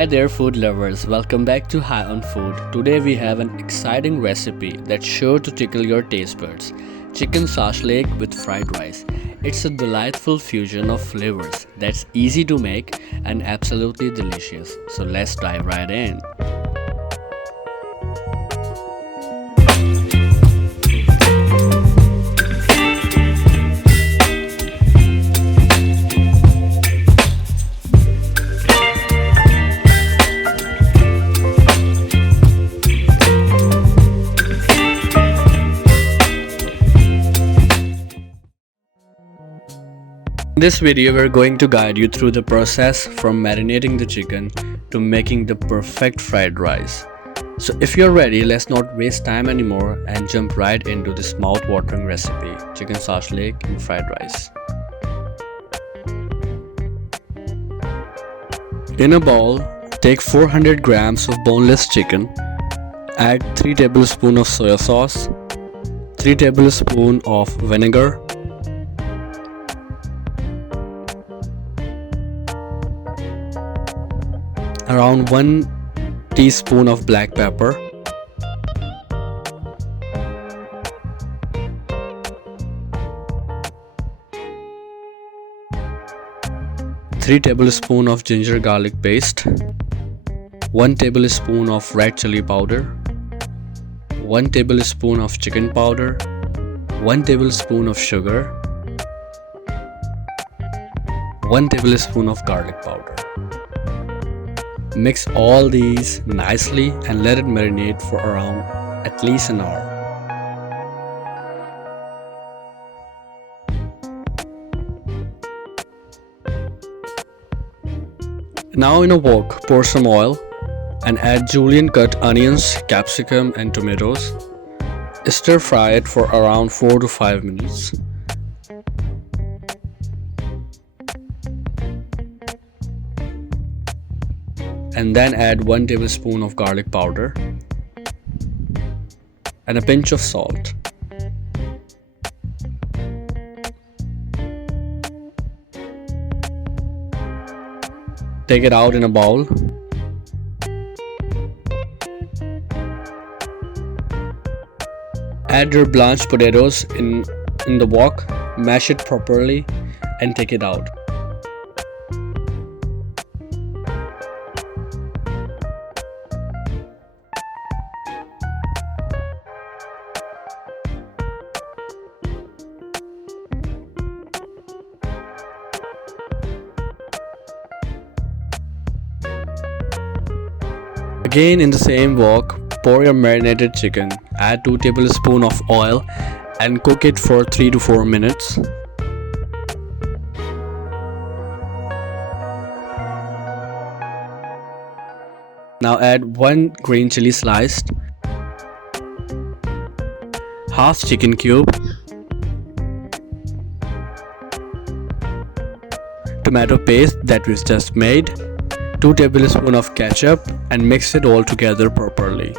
Hi there food lovers, welcome back to High on Food. Today we have an exciting recipe that's sure to tickle your taste buds. Chicken shashlik with fried rice. It's a delightful fusion of flavors that's easy to make and absolutely delicious. So let's dive right in. In this video, we're going to guide you through the process from marinating the chicken to making the perfect fried rice. So if you're ready, let's not waste time anymore and jump right into this mouth-watering recipe, chicken shashlik and fried rice. In a bowl, take 400 grams of boneless chicken, add 3 tablespoons of soy sauce, 3 tablespoons of vinegar, around 1 teaspoon of black pepper, three tablespoons of ginger garlic paste, 1 tablespoon of red chili powder, 1 tablespoon of chicken powder, 1 tablespoon of sugar, 1 tablespoon of garlic powder. Mix all these nicely and let it marinate for around at least an hour. Now in a wok, pour some oil and add julienne cut onions, capsicum and tomatoes. Stir fry it for around 4 to 5 minutes. And then add 1 tablespoon of garlic powder and a pinch of salt. Take it out in a bowl. Add your blanched potatoes in the wok, mash it properly and take it out. Again in the same wok, pour your marinated chicken, add 2 tablespoons of oil and cook it for 3 to 4 minutes. Now add 1 green chili sliced, half chicken cube, tomato paste that we just made, 2 tablespoons of ketchup and mix it all together properly.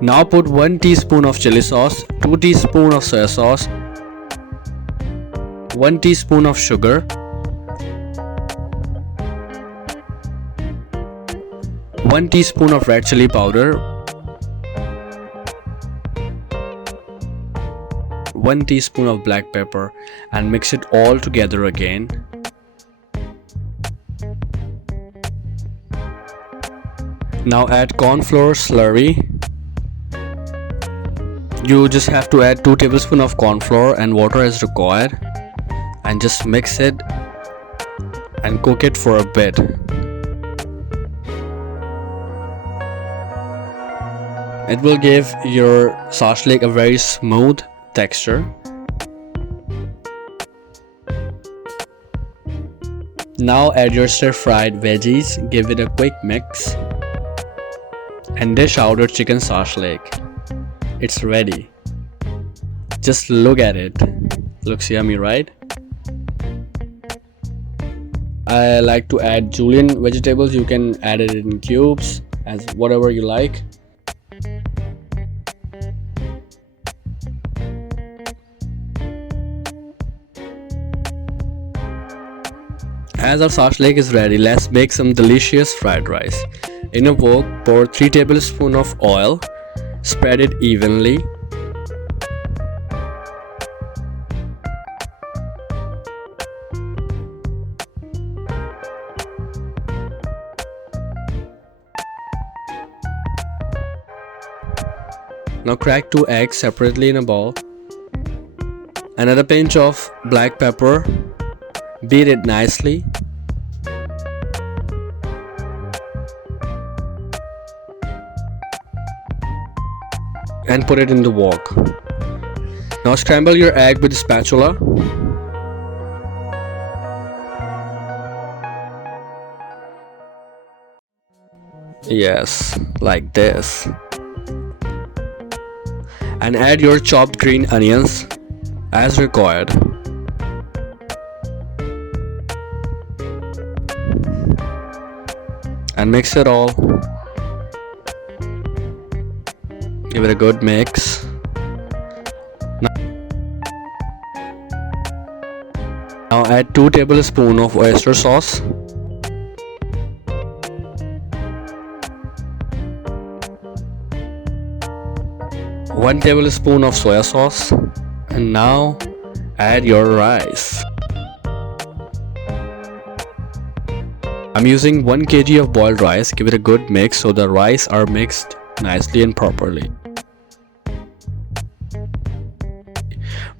Now put 1 teaspoon of chili sauce, 2 teaspoons of soy sauce, 1 teaspoon of sugar, 1 teaspoon of red chili powder, 1 teaspoon of black pepper and mix it all together again. Now add corn flour slurry. You just have to add 2 tablespoons of corn flour and water as required and just mix it and cook it for a bit. It will give your shashlik a very smooth texture. Now add your stir-fried veggies, give it a quick mix and dish out your chicken shashlik. It's ready. Just look at it. Looks yummy, right? I like to add julienne vegetables. You can add it in cubes as whatever you like. as our shashlik is ready, let's make some delicious fried rice. In a wok, pour 3 tablespoons of oil, spread it evenly. Now crack 2 eggs separately in a bowl. Another pinch of black pepper. Beat it nicely. And put it in the wok. Now scramble your egg with a spatula. Yes, like this. And add your chopped green onions as required. And mix it all. Give it a good mix. Now add 2 tablespoons of oyster sauce. 1 tablespoon of soya sauce, and now add your rice. I'm using 1 kg of boiled rice. Give it a good mix so the rice are mixed nicely and properly.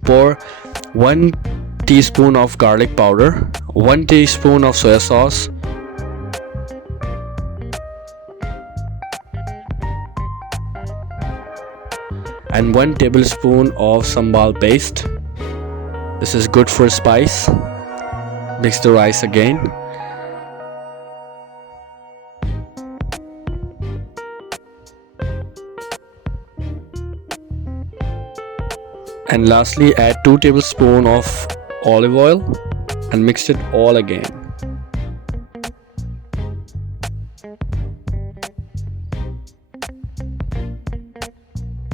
Pour 1 teaspoon of garlic powder, 1 teaspoon of soya sauce, and 1 tablespoon of sambal paste. This is good for spice. Mix the rice again. And lastly, add 2 tablespoons of olive oil and mix it all again.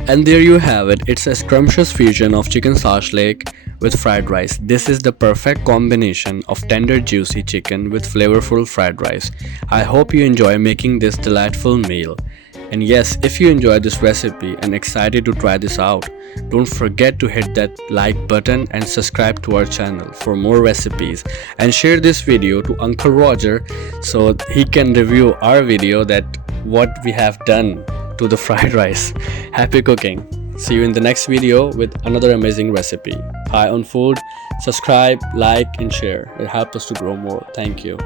And there you have it. It's a scrumptious fusion of chicken shashlik with fried rice. This is the perfect combination of tender juicy chicken with flavorful fried rice. I hope you enjoy making this delightful meal. And yes, if you enjoyed this recipe and excited to try this out, don't forget to hit that like button and subscribe to our channel for more recipes, and share this video to Uncle Roger so he can review our video that what we have done to the fried rice. Happy cooking. See you in the next video with another amazing recipe. High on Food. Subscribe, like and share. It helps us to grow more. Thank you.